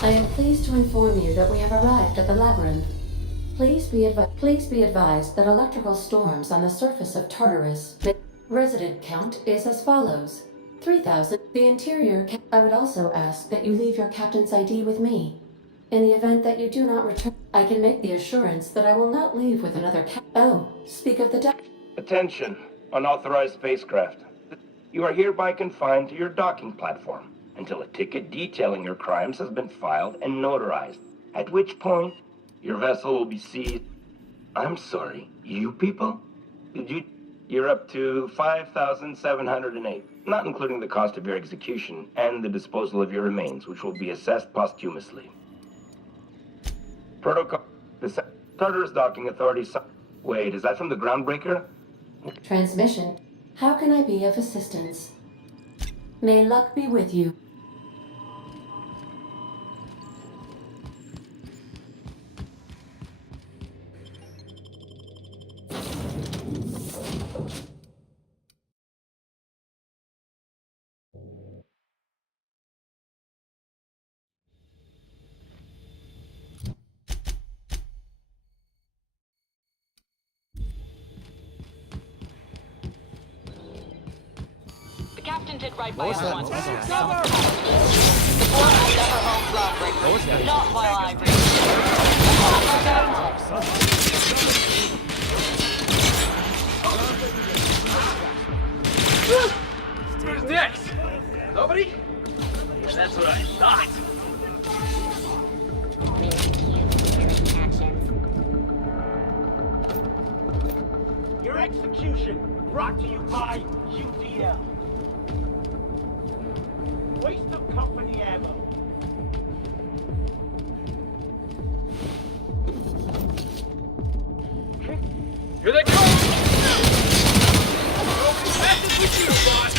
I am pleased to inform you that we have arrived at the labyrinth. Please be advised that electrical storms on the surface of Tartarus. The resident count is as follows: 3,000. The interior. I would also ask that you leave your captain's ID with me. In the event that you do not return, I can make the assurance that I will not leave with another Oh, speak of the Attention, unauthorized spacecraft. You are hereby confined to your docking platform until a ticket detailing your crimes has been filed and notarized, at which point your vessel will be seized. I'm sorry, you people? You're up to 5,708, not including the cost of your execution and the disposal of your remains, which will be assessed posthumously. Protocol. The Tartarus Docking Authority. Wait, is that from the Groundbreaker? Transmission. How can I be of assistance? May luck be with you. Captain did right by us once. Cover! The board will never home Groundbreaker. Not while I read. Who's next? Nobody? That's what I thought. Your execution brought to you by UDL. Waste of company ammo. Here they come! Fastest with you, boss!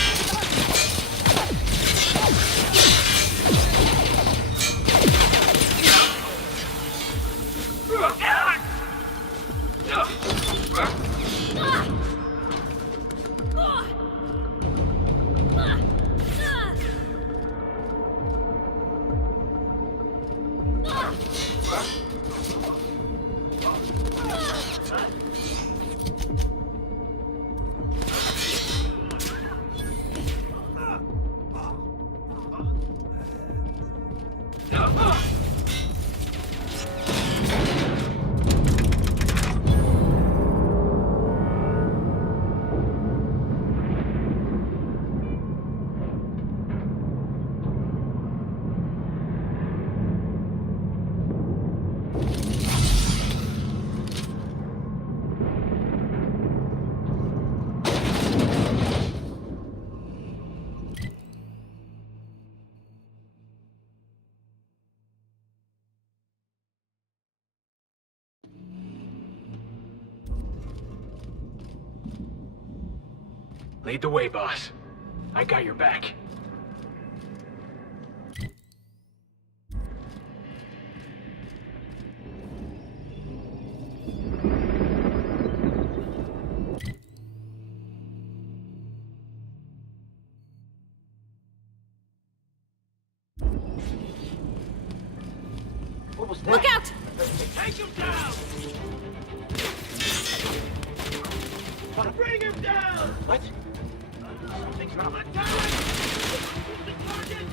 Lead the way, boss. I got your back. What was that? Look out! Take him down! Bring him down! What? Something's wrong. Attack! The target!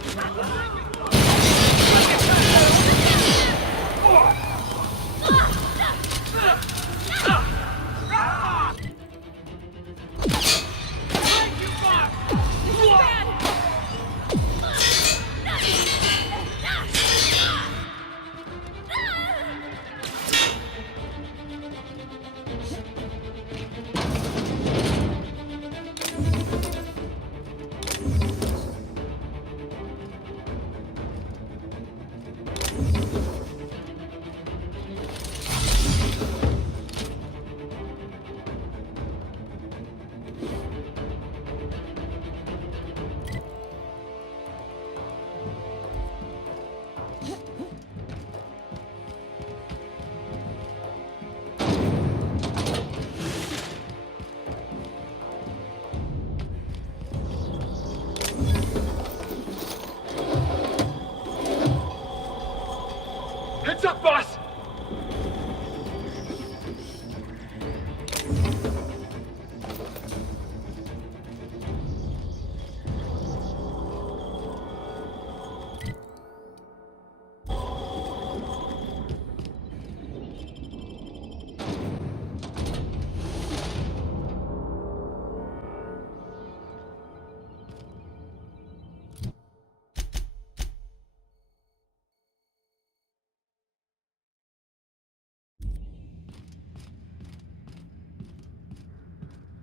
boss!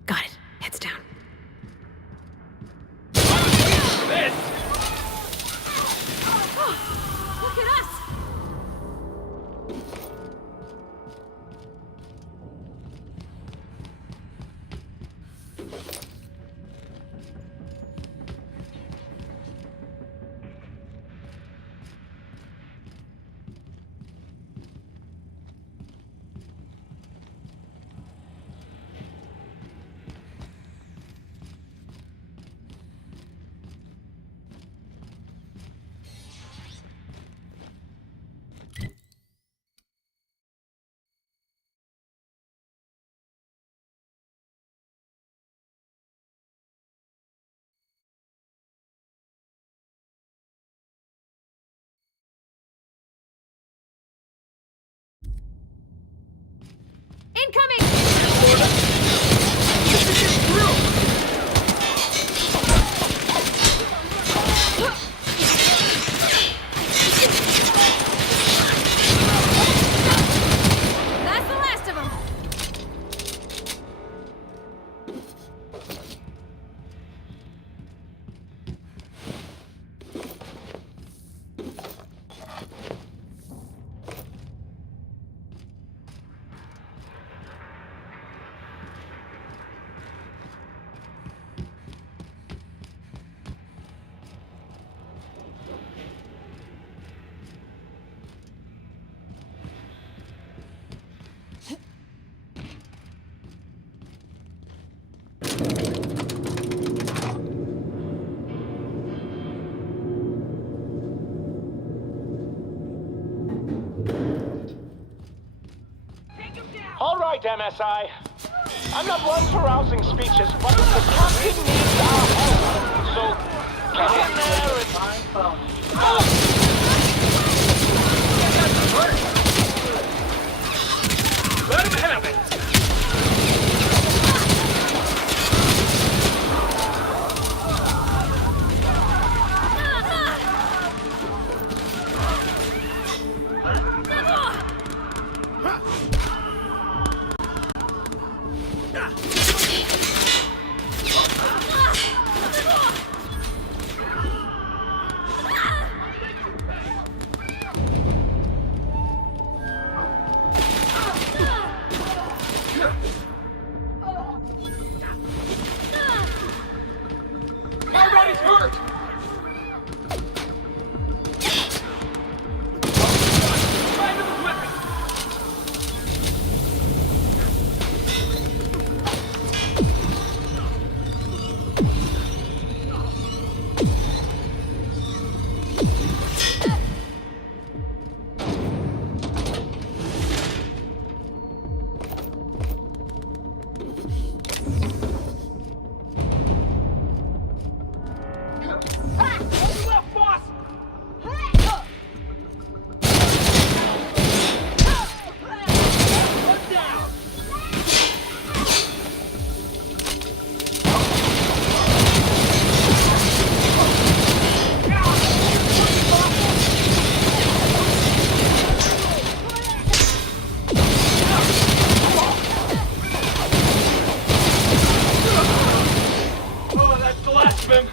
Got it. Heads down. Look at us! Incoming! That's the last of them. All right, MSI. I'm not one for rousing speeches, but the captain needs our help. So get in there and... Let him have it! Everybody's hurt! Find him with me! Hold left, boss! One down! Oh, that's the last of him!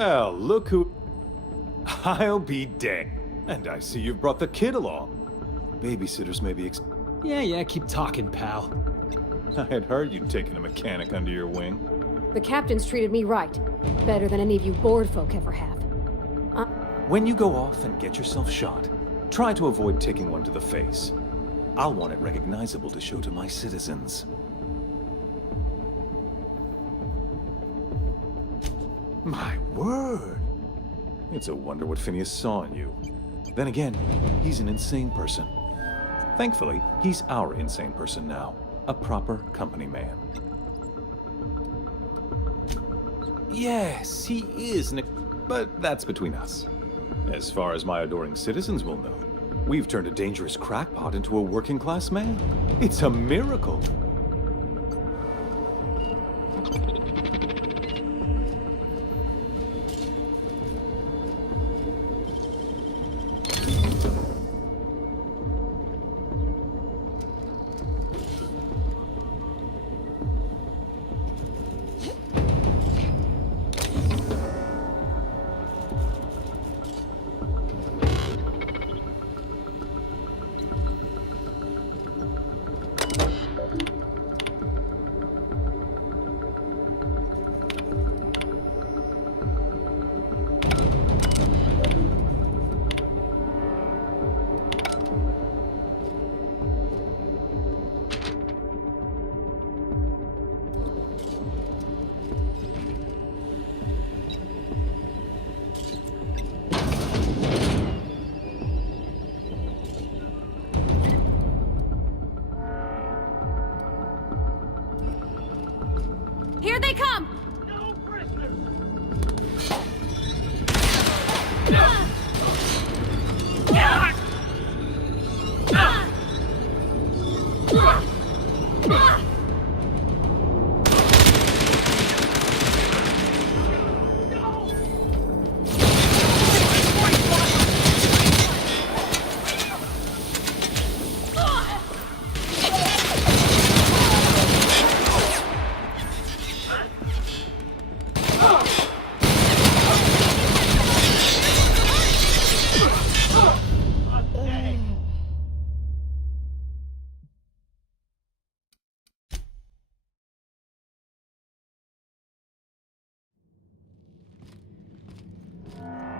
Well, look who... I'll be danged. And I see you've brought the kid along. Babysitters may be Yeah, keep talking, pal. I had heard you'd taken a mechanic under your wing. The captain's treated me right. Better than any of you bored folk ever have. When you go off and get yourself shot, try to avoid taking one to the face. I'll want it recognizable to show to my citizens. My word! It's a wonder what Phineas saw in you. Then again, he's an insane person. Thankfully, he's our insane person now. A proper company man. Yes, he is, but that's between us. As far as my adoring citizens will know, we've turned a dangerous crackpot into a working-class man. It's a miracle. Here they come! No prisoners!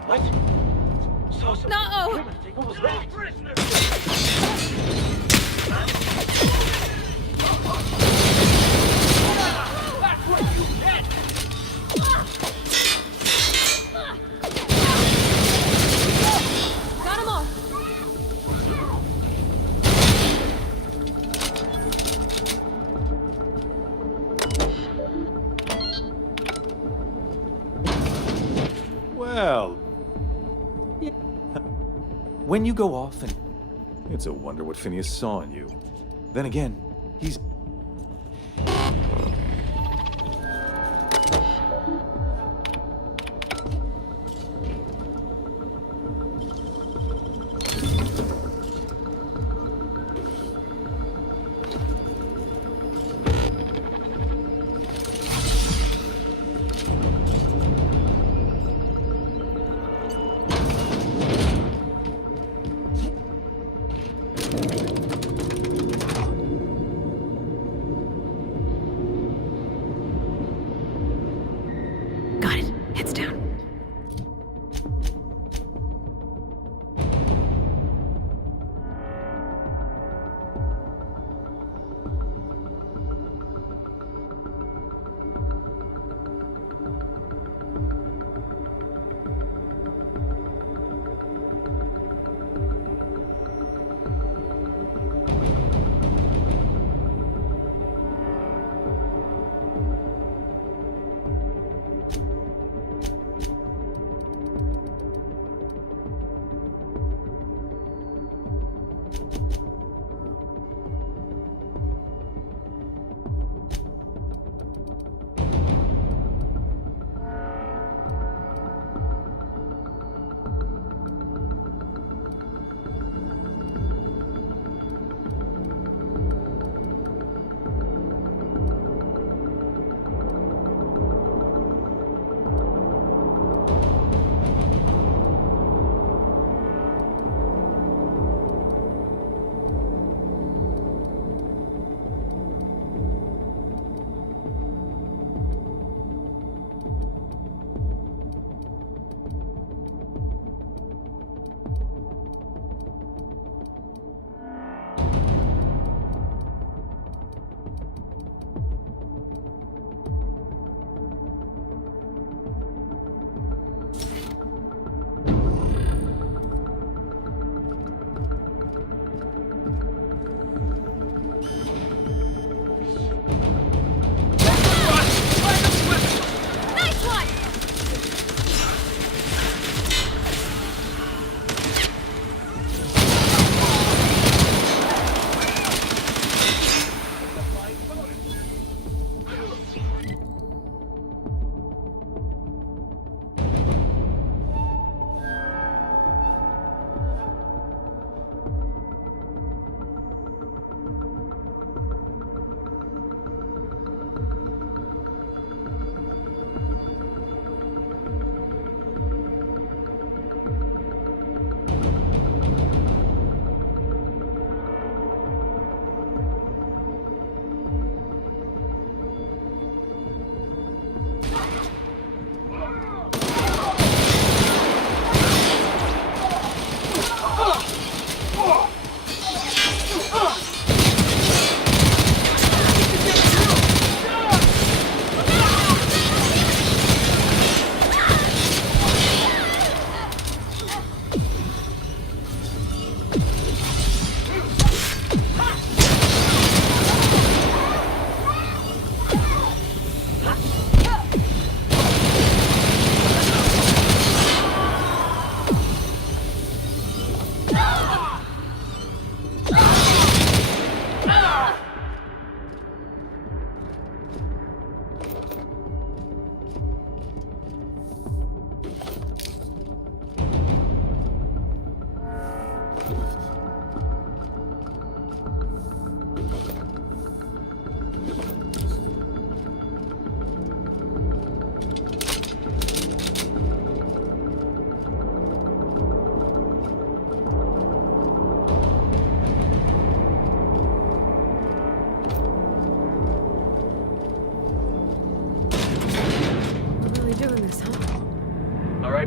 What? Saw some No! primitive. What was that? Prisoners! That's what you get! Got 'em all! Well... When you go off and... It's a wonder what Phineas saw in you. Then again, he's...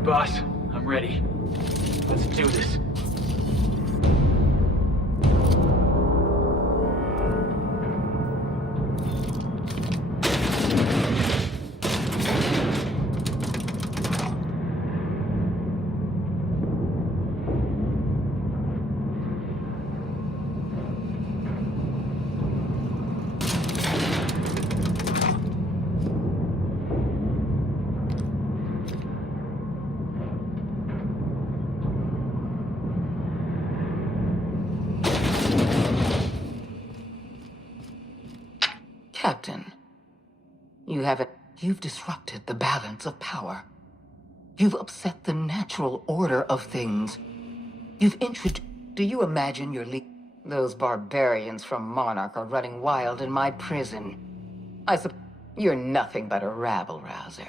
right, boss. I'm ready. Let's do this. Captain, you've disrupted the balance of power. You've upset the natural order of things. Do you imagine those barbarians from Monarch are running wild in my prison? You're nothing but a rabble-rouser.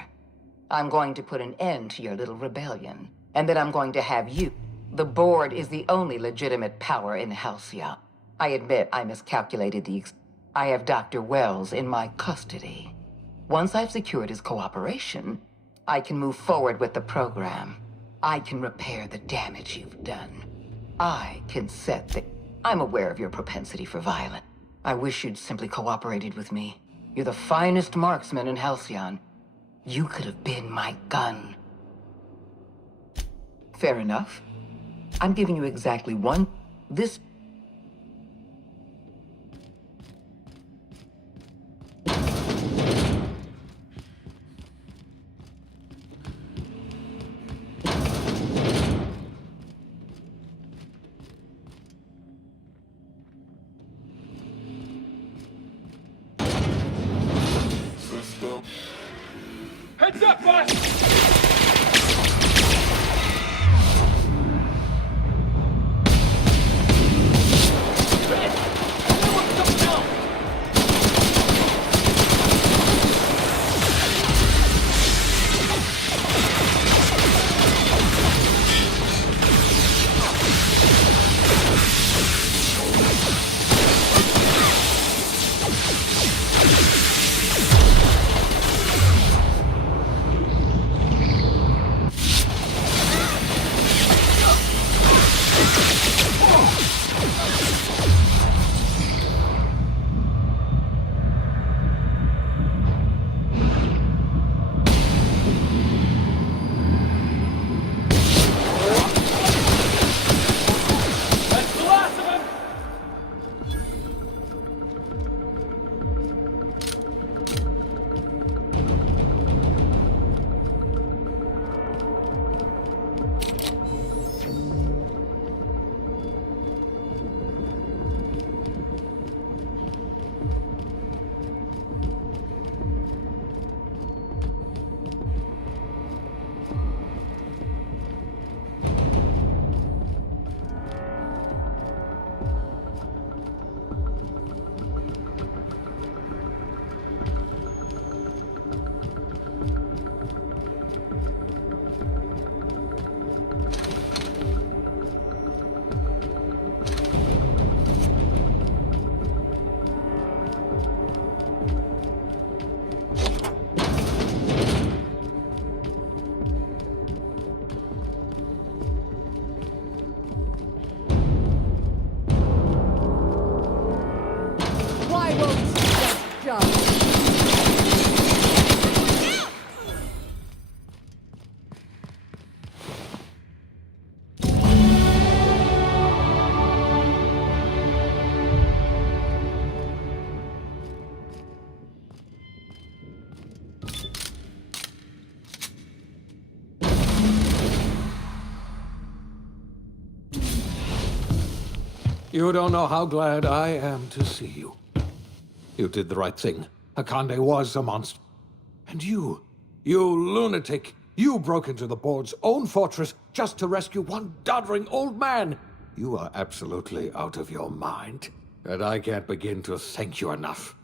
I'm going to put an end to your little rebellion, and then I'm going to have you. The board is the only legitimate power in Halcyon. I admit I miscalculated I have Dr. Wells in my custody. Once I've secured his cooperation, I can move forward with the program. I can repair the damage you've done. I'm aware of your propensity for violence. I wish you'd simply cooperated with me. You're the finest marksman in Halcyon. You could have been my gun. Fair enough. I'm giving you exactly one. This... Heads up, boss! You don't know how glad I am to see you. You did the right thing. Akande was a monster. And you lunatic, you broke into the board's own fortress just to rescue one doddering old man. You are absolutely out of your mind. And I can't begin to thank you enough.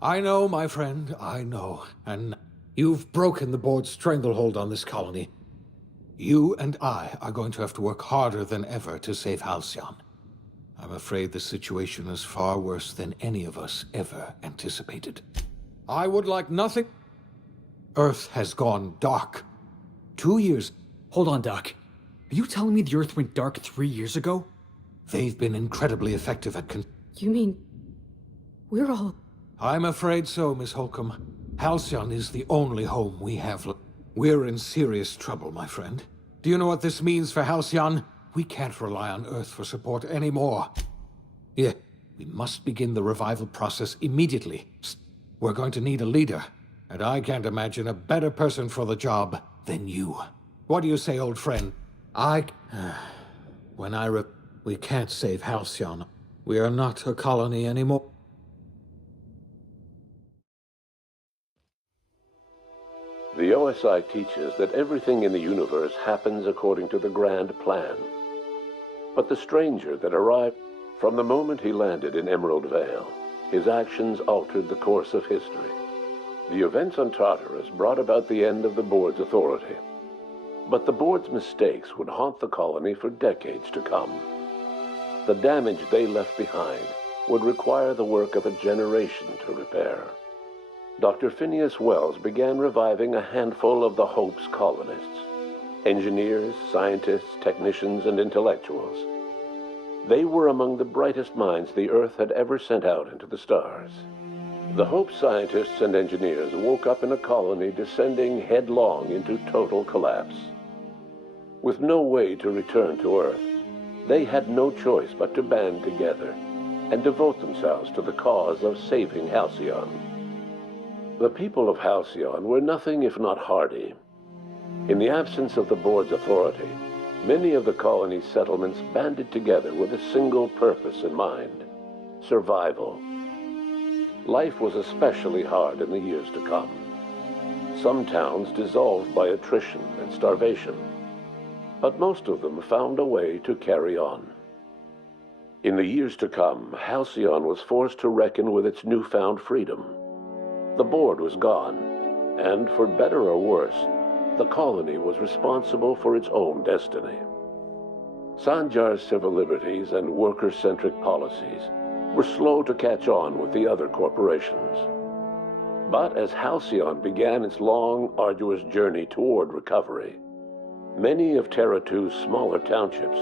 I know, my friend, I know. And you've broken the board's stranglehold on this colony. You and I are going to have to work harder than ever to save Halcyon. I'm afraid the situation is far worse than any of us ever anticipated. I would like nothing. Earth has gone dark. 2 years. Hold on, Doc. Are you telling me the Earth went dark 3 years ago? They've been incredibly effective at You mean... we're all... I'm afraid so, Miss Holcomb. Halcyon is the only home we have. We're in serious trouble, my friend. Do you know what this means for Halcyon? We can't rely on Earth for support anymore. Yeah, we must begin the revival process immediately. We're going to need a leader, and I can't imagine a better person for the job than you. What do you say, old friend? We can't save Halcyon. We are not a colony anymore. The OSI teaches that everything in the universe happens according to the grand plan. But the stranger that arrived, from the moment he landed in Emerald Vale, his actions altered the course of history. The events on Tartarus brought about the end of the board's authority. But the board's mistakes would haunt the colony for decades to come. The damage they left behind would require the work of a generation to repair. Dr. Phineas Wells began reviving a handful of the Hope's colonists. Engineers, scientists, technicians, and intellectuals. They were among the brightest minds the Earth had ever sent out into the stars. The Hope scientists and engineers woke up in a colony descending headlong into total collapse. With no way to return to Earth, they had no choice but to band together and devote themselves to the cause of saving Halcyon. The people of Halcyon were nothing if not hardy. In the absence of the board's authority, many of the colony's settlements banded together with a single purpose in mind: survival. Life was especially hard in the years to come. Some towns dissolved by attrition and starvation, but most of them found a way to carry on. In the years to come, Halcyon was forced to reckon with its newfound freedom. The board was gone, and for better or worse, the colony was responsible for its own destiny. Sanjar's civil liberties and worker-centric policies were slow to catch on with the other corporations. But as Halcyon began its long, arduous journey toward recovery, many of Terra 2's smaller townships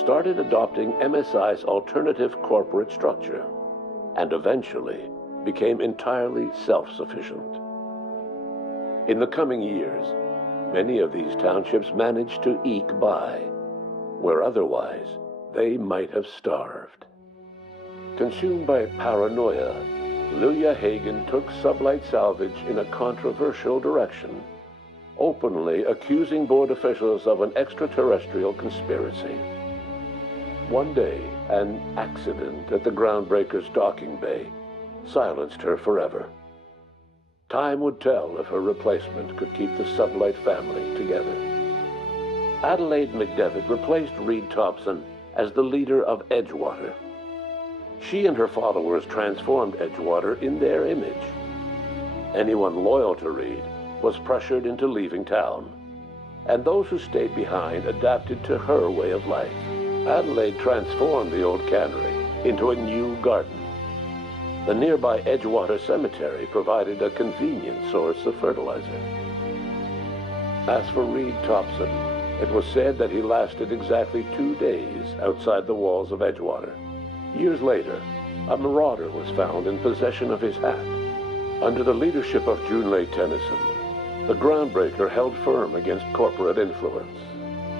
started adopting MSI's alternative corporate structure, and eventually became entirely self-sufficient. In the coming years, many of these townships managed to eke by, where otherwise they might have starved. Consumed by paranoia, Lilia Hagen took Sublight Salvage in a controversial direction, openly accusing board officials of an extraterrestrial conspiracy. One day, an accident at the Groundbreaker's docking bay silenced her forever. Time would tell if her replacement could keep the Sublight family together. Adelaide McDevitt replaced Reed Thompson as the leader of Edgewater. She and her followers transformed Edgewater in their image. Anyone loyal to Reed was pressured into leaving town, and those who stayed behind adapted to her way of life. Adelaide transformed the old cannery into a new garden. The nearby Edgewater Cemetery provided a convenient source of fertilizer. As for Reed Thompson, it was said that he lasted exactly 2 days outside the walls of Edgewater. Years later, a marauder was found in possession of his hat. Under the leadership of Junlei Tennyson, the Groundbreaker held firm against corporate influence.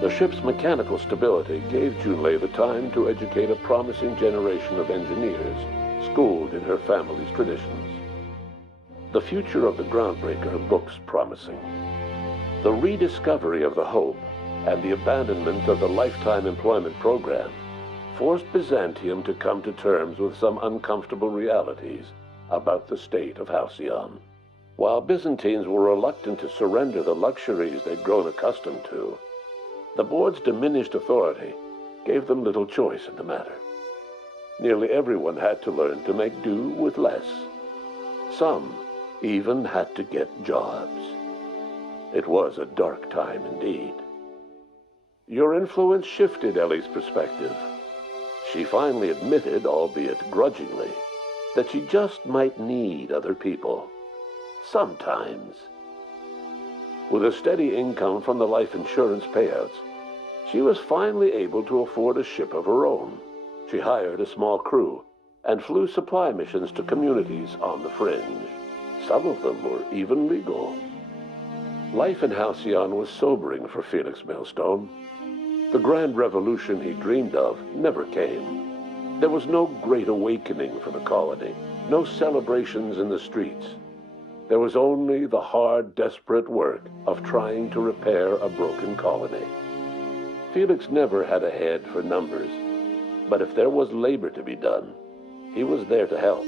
The ship's mechanical stability gave Junlei the time to educate a promising generation of engineers schooled in her family's traditions. The future of the Groundbreaker looks promising. The rediscovery of the Hope and the abandonment of the lifetime employment program forced Byzantium to come to terms with some uncomfortable realities about the state of Halcyon. While Byzantines were reluctant to surrender the luxuries they'd grown accustomed to, the board's diminished authority gave them little choice in the matter. Nearly everyone had to learn to make do with less. Some even had to get jobs. It was a dark time indeed. Your influence shifted Ellie's perspective. She finally admitted, albeit grudgingly, that she just might need other people. sometimes. With a steady income from the life insurance payouts, she was finally able to afford a ship of her own. She hired a small crew and flew supply missions to communities on the fringe. Some of them were even legal. Life in Halcyon was sobering for Felix Millstone. The grand revolution he dreamed of never came. There was no great awakening for the colony, no celebrations in the streets. There was only the hard, desperate work of trying to repair a broken colony. Felix never had a head for numbers, but if there was labor to be done, he was there to help.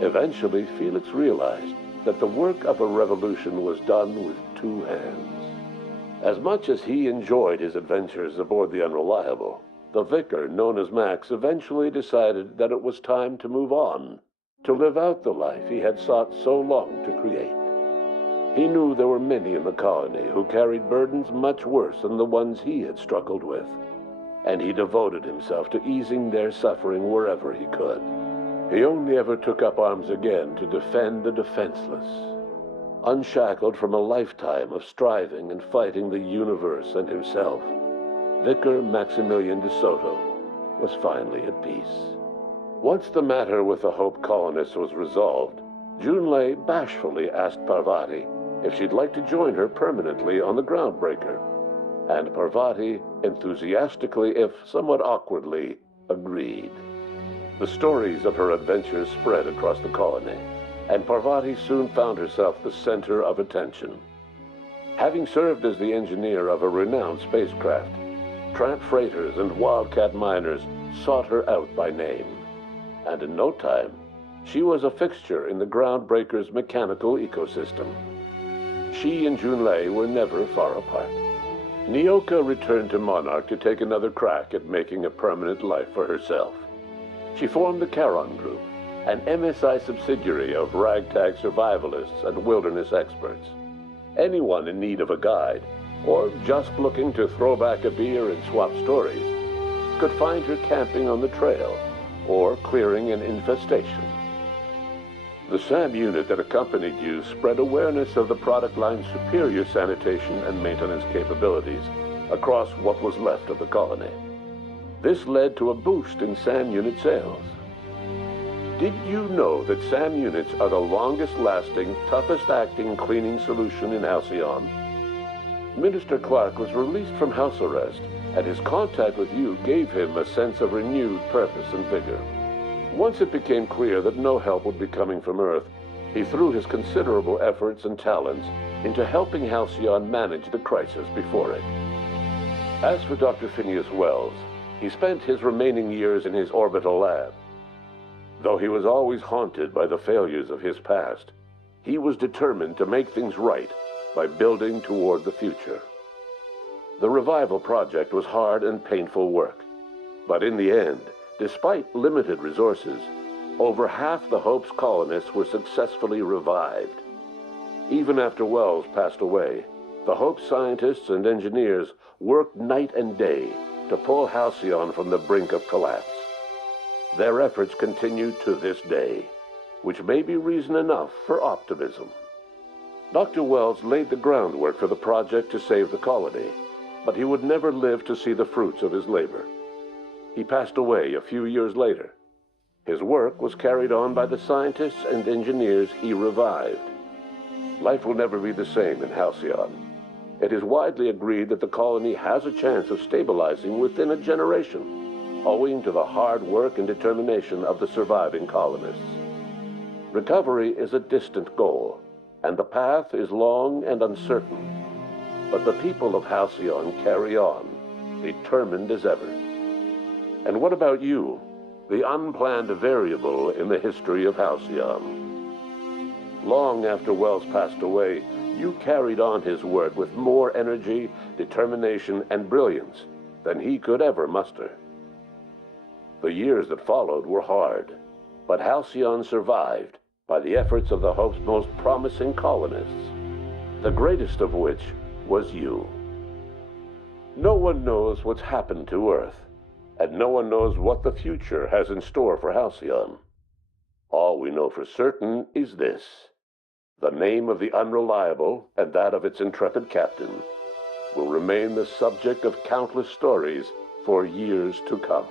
Eventually, Felix realized that the work of a revolution was done with two hands. As much as he enjoyed his adventures aboard the Unreliable, the vicar, known as Max, eventually decided that it was time to move on, to live out the life he had sought so long to create. He knew there were many in the colony who carried burdens much worse than the ones he had struggled with, and he devoted himself to easing their suffering wherever he could. He only ever took up arms again to defend the defenseless. Unshackled from a lifetime of striving and fighting the universe and himself, Vicar Maximilian de Soto was finally at peace. Once the matter with the Hope colonists was resolved, Junlei bashfully asked Parvati if she'd like to join her permanently on the Groundbreaker, and Parvati enthusiastically, if somewhat awkwardly, agreed. The stories of her adventures spread across the colony, and Parvati soon found herself the center of attention. Having served as the engineer of a renowned spacecraft, tramp freighters and wildcat miners sought her out by name, and in no time, she was a fixture in the Groundbreaker's mechanical ecosystem. She and Junlei were never far apart. Nyoka returned to Monarch to take another crack at making a permanent life for herself. She formed the Charon Group, an MSI subsidiary of ragtag survivalists and wilderness experts. Anyone in need of a guide, or just looking to throw back a beer and swap stories, could find her camping on the trail, or clearing an infestation. The SAM unit that accompanied you spread awareness of the product line's superior sanitation and maintenance capabilities across what was left of the colony. This led to a boost in SAM unit sales. Did you know that SAM units are the longest-lasting, toughest-acting cleaning solution in Halcyon? Minister Clark was released from house arrest, and his contact with you gave him a sense of renewed purpose and vigor. Once it became clear that no help would be coming from Earth, he threw his considerable efforts and talents into helping Halcyon manage the crisis before it. As for Dr. Phineas Wells, he spent his remaining years in his orbital lab. Though he was always haunted by the failures of his past, he was determined to make things right by building toward the future. The revival project was hard and painful work, but in the end, despite limited resources, over half the Hope's colonists were successfully revived. Even after Wells passed away, the Hope scientists and engineers worked night and day to pull Halcyon from the brink of collapse. Their efforts continue to this day, which may be reason enough for optimism. Dr. Wells laid the groundwork for the project to save the colony, but he would never live to see the fruits of his labor. He passed away a few years later. His work was carried on by the scientists and engineers he revived. Life will never be the same in Halcyon. It is widely agreed that the colony has a chance of stabilizing within a generation, owing to the hard work and determination of the surviving colonists. Recovery is a distant goal, and the path is long and uncertain. But the people of Halcyon carry on, determined as ever. And what about you, the unplanned variable in the history of Halcyon? Long after Wells passed away, you carried on his work with more energy, determination, and brilliance than he could ever muster. The years that followed were hard, but Halcyon survived by the efforts of the Hope's most promising colonists, the greatest of which was you. No one knows what's happened to Earth, and no one knows what the future has in store for Halcyon. All we know for certain is this: The name of the Unreliable and that of its intrepid captain will remain the subject of countless stories for years to come.